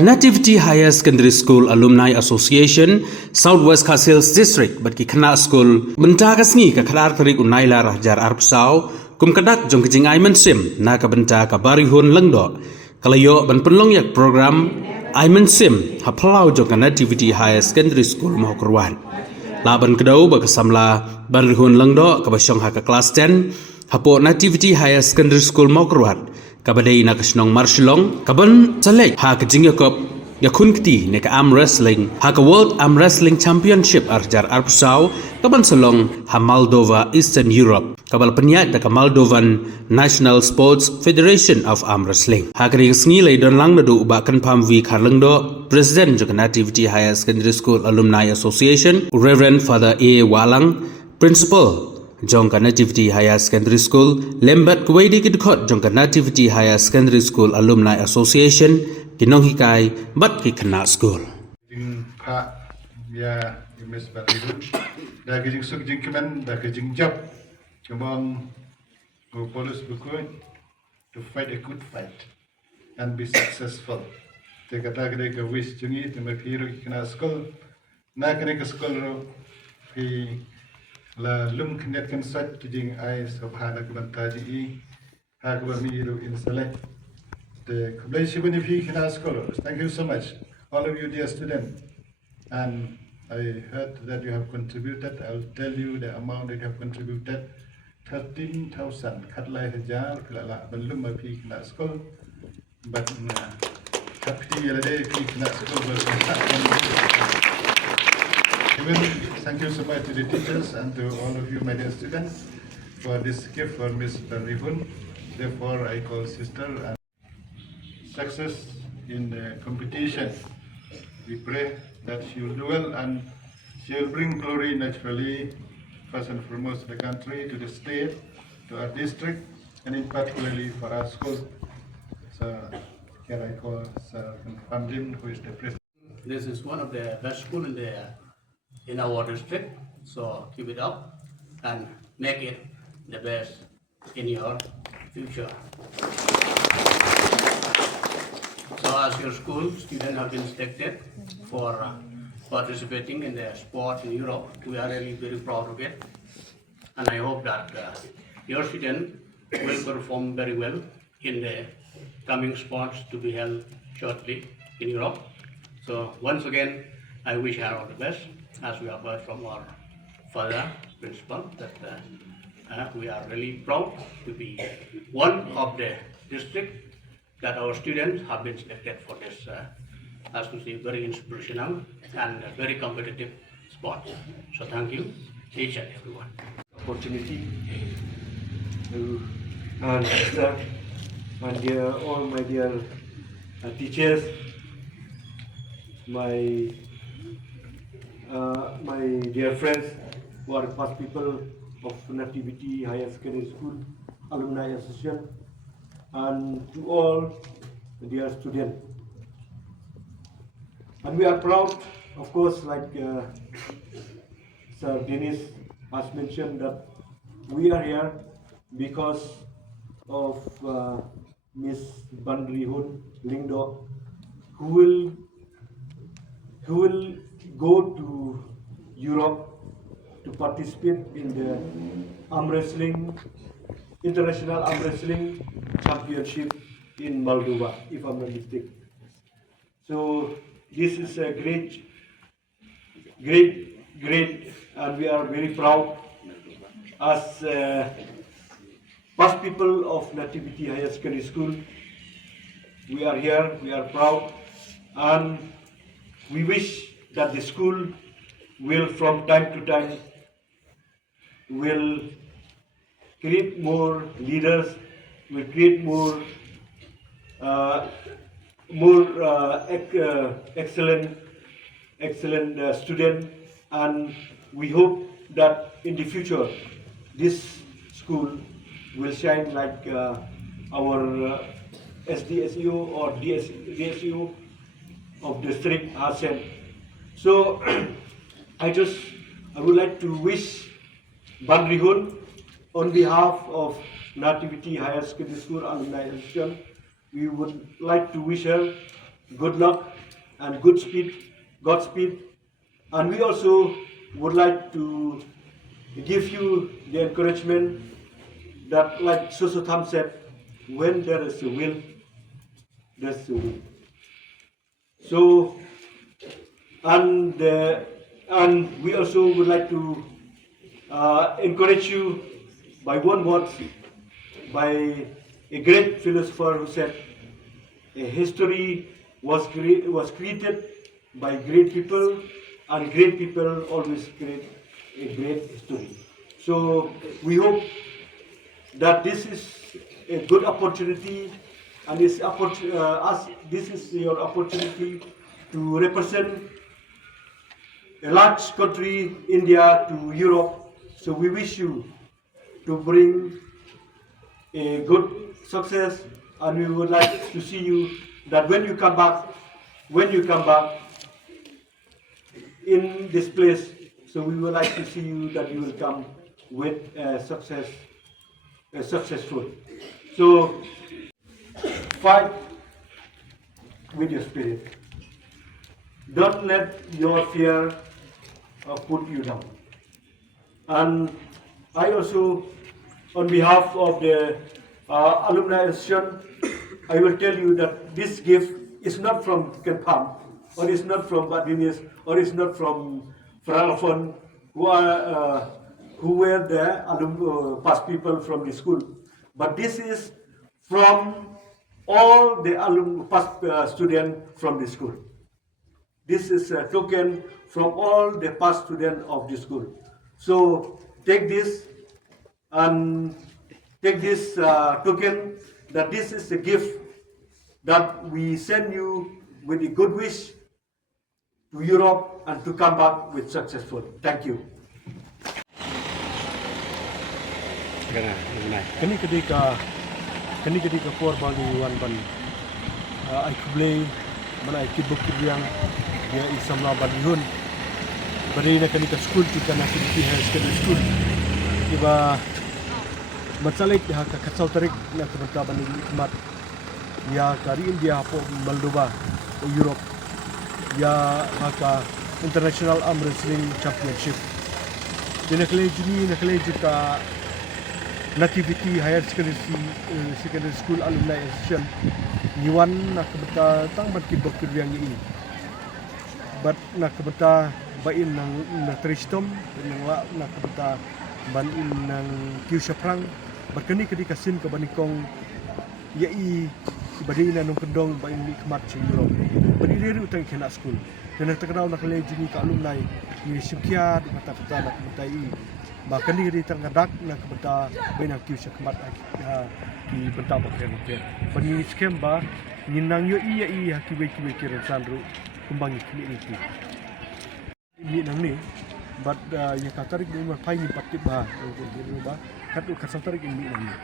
Nativity Higher Secondary School Alumni Association Southwest Khasils District bat ki khynnah school bynta ka sngi ka khadar tarik unai la rahjar arpsau kum kadak jong kijing aiman sim na ka bynta ka Banrihun Lyngdoh kalayo ban penlong yak program aiman sim haplau jong ka Nativity Higher Secondary School Mohkorwan laban kedau ba kasamla Banrihun Lyngdoh ka basyong ha ka class 10 hapo Nativity Higher Secondary School Mohkorwan kabadai na kasnong marshallong kaban salek ha ka jingïarap yakun kti ne ka arm wrestling ha ka World Arm Wrestling Championship arjar arpsau kaban salong ha Moldova Eastern Europe kabal penyat da ka Moldovan National Sports Federation of Arm Wrestling ha ka sngi lai don lang nadu ba kan pam vi khar Lyngdoh President jong Nativity Higher Secondary School Alumni Association Reverend Father A Walang Principal jong ka Nativity Higher Secondary School lembat kuwaidi kidkhot jong ka Nativity Higher Secondary School Alumni Association kinong hikai bat ki khynnah school jing pha ya Miss Banrihun da ke jing suk jing kemen da ke jing job kemong go police buku to fight a good fight and be successful te kata ke wish jungi te me phiru khynnah school na ke school ro phi la lum knet kan sat jing ai sabhana banta ji ha ko mi ru in select the Kubleishibuni Khynnah scholars. Thank you so much, all of you dear students. And I heard that you have contributed. I'll tell you the amount that you have contributed. 13,000 Katlai Hajar Klala Balum Khynnah school. But Kapti Yelade Khynnah school was thank you so much to the teachers and to all of you, my dear students, for this gift for Miss Banrihun. Therefore, I call sister and success in the competition. We pray that she will do well and she will bring glory naturally, first and foremost to the country, to the state, to our district, and in particularly for our school. So here I call Sir Famjin, who is the president. This is one of the best schools in our district, so keep it up and make it the best in your future. So as your school, students have been selected for participating in the sport in Europe. We are really very proud of it. And I hope that your students will perform very well in the coming sports to be held shortly in Europe. So once again, I wish her all the best, as we have heard from our father, principal, that we are really proud to be one of the districts that our students have been selected for this, as to say, very inspirational and very competitive sport. So thank you, each and everyone. Opportunity to sir, and all my dear teachers, my dear friends who are past people of Nativity Higher Secondary School Alumni Association, and to all dear students. And we are proud, of course, like Sir Dennis has mentioned, that we are here because of Miss Banrihun Lyngdoh, who will go to Europe to participate in the arm wrestling, international arm wrestling championship in Moldova, if I'm not mistaken. So this is a great, and we are very proud as past people of Nativity Higher Secondary School. We are here, we are proud, and we wish that the school will, from time to time, will create more leaders, will create more excellent students, and we hope that in the future this school will shine like our SDSU or DSU of district ASEAN. So I would like to wish Banrihun, on behalf of Nativity Higher Secondary School Alumni Association, we would like to wish her good luck and good speed, Godspeed. And we also would like to give you the encouragement that, like Susu Tham said, when there is a will, there's a will. So, and we also would like to encourage you by one word, by a great philosopher who said, a history was created by great people, and great people always create a great history. So we hope that this is a good opportunity, and this is your opportunity to represent a large country, India, to Europe. So we wish you to bring a good success, and we would like to see you that when you come back in this place, so we would like to see you that you will come with successful. So fight with your spirit. Don't let your fear put you down. And I also, on behalf of the Alumni Association, I will tell you that this gift is not from Kenpam, or is not from Badinis, or is not from Francophone, who were the past people from the school. But this is from all the past students from the school. This is a token from all the past students of the school. So take this and take this token that this is a gift that we send you with a good wish to Europe and to come back with successful. Thank you. Kani ketika por bagi wan ban ai kublei mana ai kibuk yang dia isamla Banrihun bari na kani ka school tika Nativity HSSM school iba matsalek ha ka katsau tarik na kebentar bani mat ya kari India po Moldova o Europe ya haka International Arm Wrestling Championship dinakle jika Nativity Secondary School Alumni Association niwan na kebeta tang bat kibok yang ini bat na kebeta bain nang tristom nang wa na kebeta ban in nang kiu saprang bat kani ketika sin ke banikong yai ibadina nung kendong bain ni kemat ci Europe badi dari utang kena school dan terkenal nak lejini ka alumni ni syukia di mata kebeta nak kebeta bahkan di tenggadak nak kebeta benang kiu kemat di bentak bakar bani skem ba ninang yo iya kiwe kiran sandru kumbangi kini ini nang ni but ya katarik ni ma pai ni patip ba kat kasatarik ini nang ni